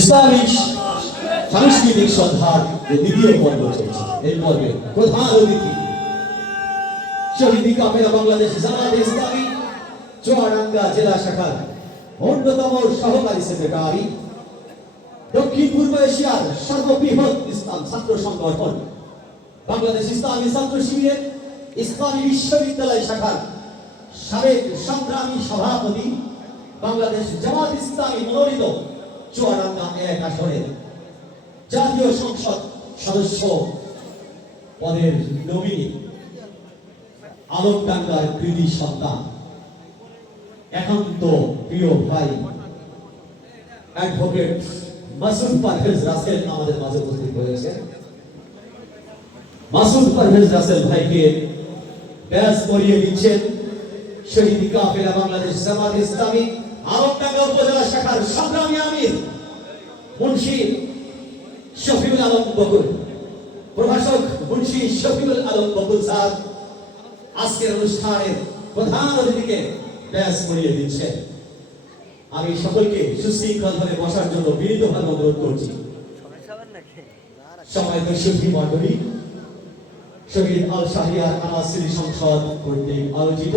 Islamic সাংস্কৃতিক সন্ধ্যার যে দ্বিতীয় পর্ব চলছে। এই পর্বে প্রধান অতিথি শহীদ কাপেরা বাংলাদেশ জামাত ইসলামী, চুয়াডাঙ্গা জেলা শাখার অন্যতম সহকারী সেক্রেটারি, দক্ষিণ পূর্ব এশিয়ার সর্ববৃহৎ ইসলাম ছাত্র সংগঠন, বাংলাদেশ ইসলামী ছাত্র শিবিরের ইসলামী বিশ্ববিদ্যালয় শাখার সাবেক সংগ্রামী সভাপতি, বাংলাদেশ জামাত ইসলামী মনোনীত চুয়াডাঙ্গা এক আসনের জাতীয় সংসদ সদস্য পদের নমিনি আলোকডাঙ্গার কৃতি সন্তান, একান্ত প্রিয় ভাই অ্যাডভোকেট মাসুদ পারভেজ রাসেল আমাদের মাঝে উপস্থিত হয়েছে মাসুদ পারভেজ রাসেল ভাইকে ব্যাস করিয়ে দিচ্ছেন। শহীদ কাফেলা বাংলাদেশ জামাত ইসলামী আলমডাঙ্গা উপজেলা শাখার সংগ্রামী আমির মুন্সি শফিউল আলম বকুল, প্রভাষক মুন্সি শফিউল আলম বকুল স্যার, আজকের অনুষ্ঠানের প্রধান অতিথিকে ব্যাস করিয়ে দিচ্ছেন আমি সকলকে সুশৃঙ্খলভাবে বসার জন্য বিনীতভাবে অনুরোধ করছি। সম্মানিত সুধী মণ্ডলী, শহীদ আল শাহরিয়ার আনাসির সংসদ কর্তৃক আয়োজিত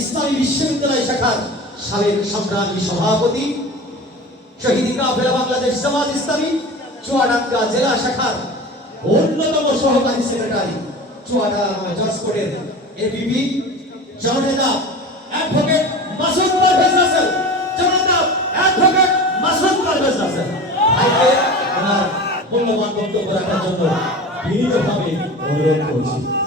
ইসলামী বিশ্ববিদ্যালয় শাখার সাবেক সংগ্রামী সভাপতি, শহীদ কাফেরা বাংলাদেশ জামাত ইসলামী, চুয়াডাঙ্গা জেলা শাখার অন্যতম সহকারী সেক্রেটারি, চুয়াডাঙ্গা জজকোর্টের এপিপি জননেতা মূল্যবান বক্তব্য রাখার জন্য বিনীতভাবে অনুরোধ করছি।